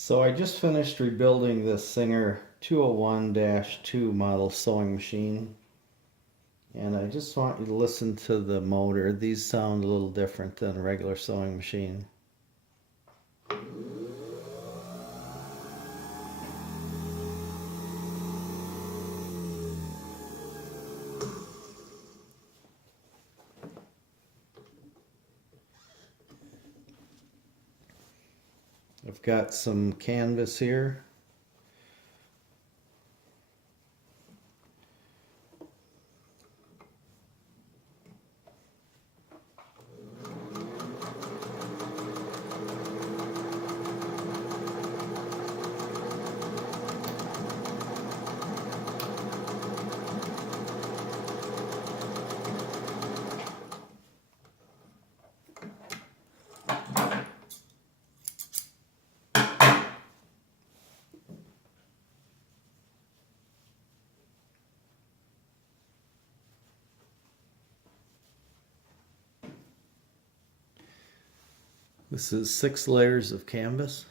So I just finished rebuilding this Singer 201-2 model sewing machine, and I just want you to listen to the motor. These sound a little different than a regular sewing machine. I've got some canvas here. This is 6 layers of canvas.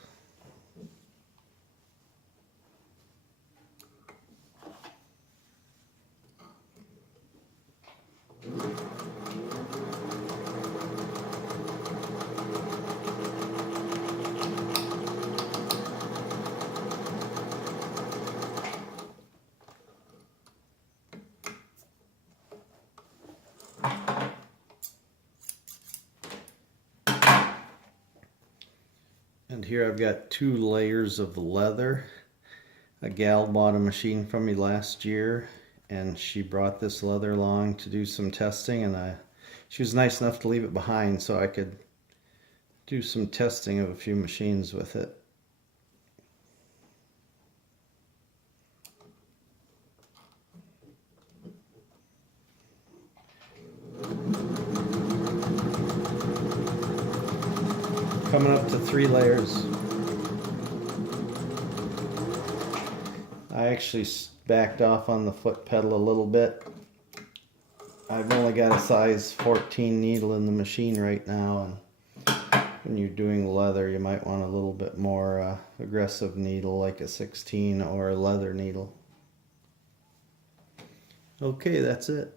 And here I've got 2 layers of leather. A gal bought a machine from me last year, and she brought this leather along to do some testing, and she was nice enough to leave it behind so I could do some testing of a few machines with it. Coming up to 3 layers. I actually backed off on the foot pedal a little bit. I've only got a size 14 needle in the machine right now, and when you're doing leather you might want a little bit more aggressive needle, like a 16 or a leather needle. Okay, that's it.